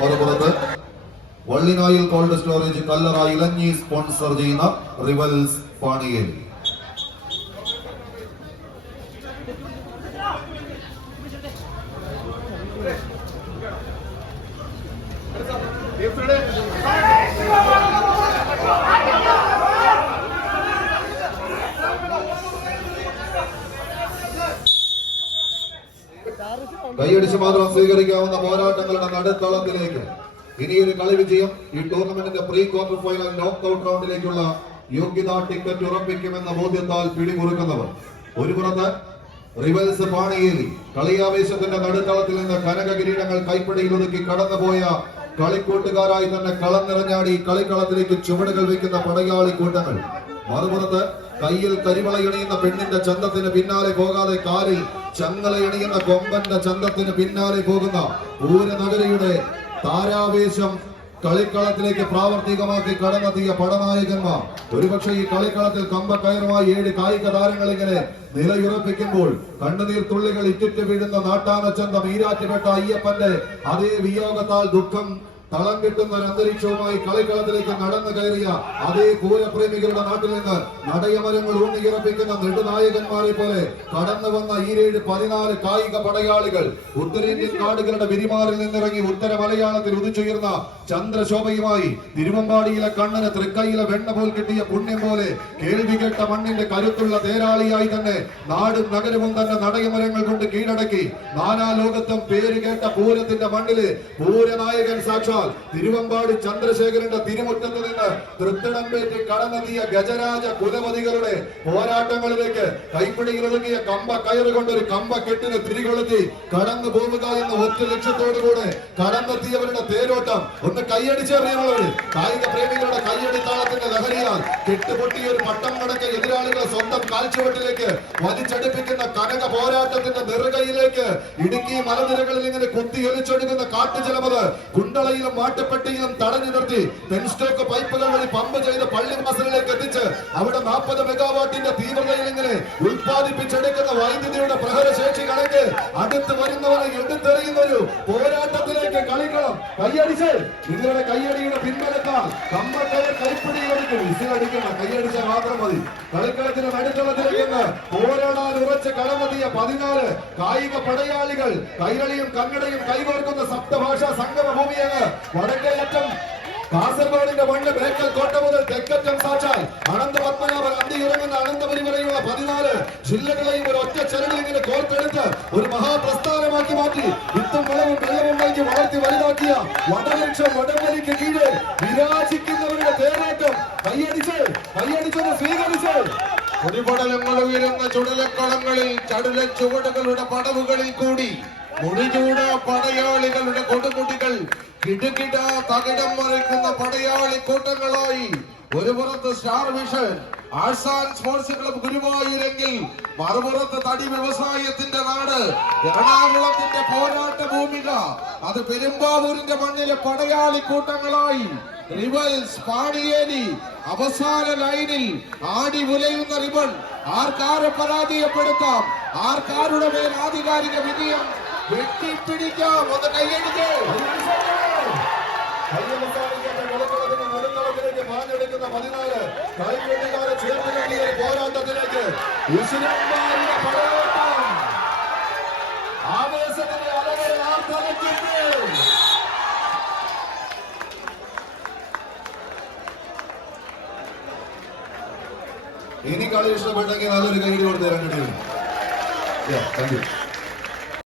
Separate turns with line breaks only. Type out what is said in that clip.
മറുപുറത്ത് വള്ളിനായിൽ cold storage Kallara Elanji sponsor ചെയ്യുന്ന rivals Paniyel. കൈയടിച്ച് മാത്രം സ്വീകരിക്കാവുന്ന പോരാട്ടങ്ങളുടെ നടുത്തളത്തിലേക്ക്. ഇനിയൊരു കളി വിജയം ഈ ടൂർണമെന്റിന്റെ പ്രീ ക്വാർട്ടർ ഫൈനൽ നോക്കൌട്ട് റൗണ്ടിലേക്കുള്ള യോഗ്യതാ ടിക്കറ്റ് ഉറപ്പിക്കുമെന്ന ബോധ്യത്താൽ പിടിമുറുക്കുന്നവർ. ഒരു പുറത്ത് റിവൽസ് പാണിയേലി. കളിയാവേശത്തിന്റെ നടുത്തളത്തിൽ നിന്ന് കനക കിരീടങ്ങൾ കൈപ്പിടിയിൽ ഒതുക്കി കടന്നുപോയ കളിക്കൂട്ടുകാരായി തന്നെ കളം നിറഞ്ഞാടി കളിക്കളത്തിലേക്ക് ചുവടുകൾ വെക്കുന്ന പടയാളി കൂട്ടങ്ങൾ മറുപുറത്ത് കയ്യിൽ കരിവളയണിയുന്ന പെണ്ണിന്റെ ചന്തത്തിന് പിന്നാലെ പോകാതെ കാലിൽ ചങ്ങലയണിയുന്ന കൊമ്പന്റെ ചന്തത്തിന് പിന്നാലെ പോകുന്ന ഊരനഗരിയുടെ താരാവേശം കളിക്കളത്തിലേക്ക് പ്രാവർത്തികമാക്കി കടന്നെത്തിയ പടനായകന്മാർ. ഒരുപക്ഷെ ഈ കളിക്കളത്തിൽ കമ്പക്കയറുമായി ഏഴ് കായിക താരങ്ങൾ ഇങ്ങനെ നിലയുറപ്പിക്കുമ്പോൾ കണ്ണുനീർ തുള്ളികൾ ഇറ്റിറ്റ് വീഴുന്ന നാട്ടാനച്ചന്തം ഈരാറ്റുപെട്ട അയ്യപ്പന്റെ അതേ വിയോഗത്താൽ ദുഃഖം തളം കിട്ടുന്ന ഒരു അന്തരീക്ഷവുമായി കളിക്കളത്തിലേക്ക് നടന്നു കയറിയ അതേ പൂരപ്രേമികളുടെ നാട്ടിൽ നിന്ന് നടയമരങ്ങൾ ഊന്നിയിറപ്പിക്കുന്ന നെടുനായകന്മാരെ പോലെ കടന്നു വന്ന ഈരേഴ് പതിനാല് കായിക പടയാളികൾ ഉത്തരേന്ത്യൻ കാടുകളുടെ വിരിമാറിൽ നിന്നിറങ്ങി ഉത്തര മലയാളത്തിൽ ഉദിച്ചുയർന്ന ചന്ദ്രശോഭയുമായി തിരുവമ്പാടിയിലെ കണ്ണന് തൃക്കൈയിലെ വെണ്ണ പോൽ കിട്ടിയ പുണ്യം പോലെ കേൾവി കേട്ട മണ്ണിന്റെ കരുത്തുള്ള തേരാളിയായി തന്നെ നാടും നഗരവും തന്നെ നടയമരങ്ങൾ കൊണ്ട് കീഴടക്കി. നാനാ ലോകത്തും പേര് കേട്ട പൂരത്തിന്റെ മണ്ണിൽ പൂരനായകൻ സാക്ഷാൽ തിരുവമ്പാടി ചന്ദ്രശേഖരന്റെ തിരുമുറ്റത്ത് നിന്ന് തൃത്തിടമ്പേറ്റ് കടന്നെത്തിയ ഗജരാജ കുലപതികളുടെ പോരാട്ടങ്ങളിലേക്ക് കൈപ്പിടി ഇറങ്ങിയ കമ്പ കയറ് ഒരു കമ്പ കെട്ടിന് തിരികൊളുത്തി കടന്നു പോവുക എന്ന ഒറ്റ ലക്ഷ്യത്തോടുകൂടെ കടന്നെത്തിയവരുടെ തേരോട്ടം. ഒന്ന് കൈയടിച്ചറിയുന്നവര് കായിക പ്രേമികളുടെ കൈയടിത്താളത്തിന്റെ ലഹരിയാൽ കെട്ടുപൊട്ടിയ ഒരു പട്ടം കടക്ക എതിരാളികളെ സ്വന്തം കാൽച്ചുവട്ടിലേക്ക് വലിച്ചടുപ്പിക്കുന്ന കനക പോരാട്ടത്തിന്റെ നെറുകയിലേക്ക് ഇടുക്കി മലനിരകളിൽ ഇങ്ങനെ കുത്തി ഒലിച്ചൊടുക്കുന്ന കാട്ടുജലമത് കുണ്ടളയിലും മാട്ടുപ്പെട്ടിയിലും തടഞ്ഞു നിർത്തി പെൻസ്റ്റോക്ക് പൈപ്പുകൾ വഴി പമ്പ് ചെയ്ത് പള്ളിവാസലിലേക്ക് എത്തിച്ച് അവിടെ നാൽപ്പത് മെഗാവാട്ടിന്റെ തീവ്രതയിൽ ഇങ്ങനെ ഉത്പാദിപ്പിച്ചെടുക്കുന്ന വൈദ്യുതിയുടെ പ്രഹരശേഷി കണക്ക് അടുത്ത് വരുന്നവരെ എടുത്തെറിയുന്ന ഒരു പോരാട്ടത്തിലേക്ക് കളിക്കണം. കൈയടിച്ച് നിങ്ങളുടെ കൈയടിയുടെ പിൻബലത്താൽ കമ്പക്കയർ കൈപ്പിടിയിലടിക്കും കൈയടിച്ച മാത്രം മതി. കളിക്കളത്തിന് നടുക്കളത്തിലേക്ക് പോരാടാൻ ഉറച്ച് കളമെത്തിയ പതിനാല് കായിക പടയാളികൾ. കൈരളിയും കന്നഡയും കൈകോർക്കുന്ന സപ്തഭാഷാ സംഗമ ഭൂമിയാണ് വടക്കേയറ്റം. കാസർഗോഡിന്റെ മണ്ണ് ബേക്കൽ കോട്ട മുതൽ തെക്കറ്റം സാക്ഷാൽ നൽകി വളർത്തി വലുതാക്കിയ വടലക്ഷം വടംവലിക്ക് കീഴെ വിരാജിക്കുന്നവരുടെ തേരോട്ടം. കൈയടിച്ച് കൈയടിച്ചത് സ്വീകരിച്ച്.
പൊടിപടലങ്ങൾ ഉയരുന്ന ചുടലക്കളങ്ങളിൽ ചടുല ചുവടുകളുടെ പടവുകളിൽ കൂടി മുടിചൂട പടയാളികളുടെ കൊടുമുടികൾ കിടുകിട തകിടം മറിക്കുന്ന പടയാളി കൂട്ടങ്ങളായി ഒരു പുറത്ത് സ്റ്റാർ വിഷൻ ആഴ്സാൻ സ്പോർട്സ് ക്ലബ് ഗുരുവായൂരെങ്കിൽ മറുപുറത്ത് തടി വ്യവസായത്തിന്റെ നാട് എറണാകുളത്തിന്റെ പോരാട്ട ഭൂമിക. അത് പെരുമ്പാവൂരിന്റെ മണ്ണിലെ പടയാളി കൂട്ടങ്ങളായി റിവൽസ് പാണിയേലി അവസാന ലൈനിൽ ആടി ഉലയുന്ന റിബൺ ആർക്കാരെ പരാജയപ്പെടുത്താം? ആർക്കാരുടെ മേൽ ആധികാരിക വിജയം വെട്ടിപ്പിടിക്കാം? ഒന്ന് കൈയടിക്കേ
കയ്യമുട്ടാളികളുടെ കളിക്കളത്തിന് നടുത്തളത്തിലേക്ക് പാഞ്ഞെടുക്കുന്ന പതിനാല്. കളിക്കൂട്ടുകാരെ ചേർന്ന് കെട്ടിയ പോരാട്ടത്തിലേക്ക്.
ഇനി കളി ഇഷ്ടപ്പെട്ടെങ്കിൽ നല്ലൊരു കൈ കൊടുത്ത് രണ്ടിട്ട് താങ്ക് യു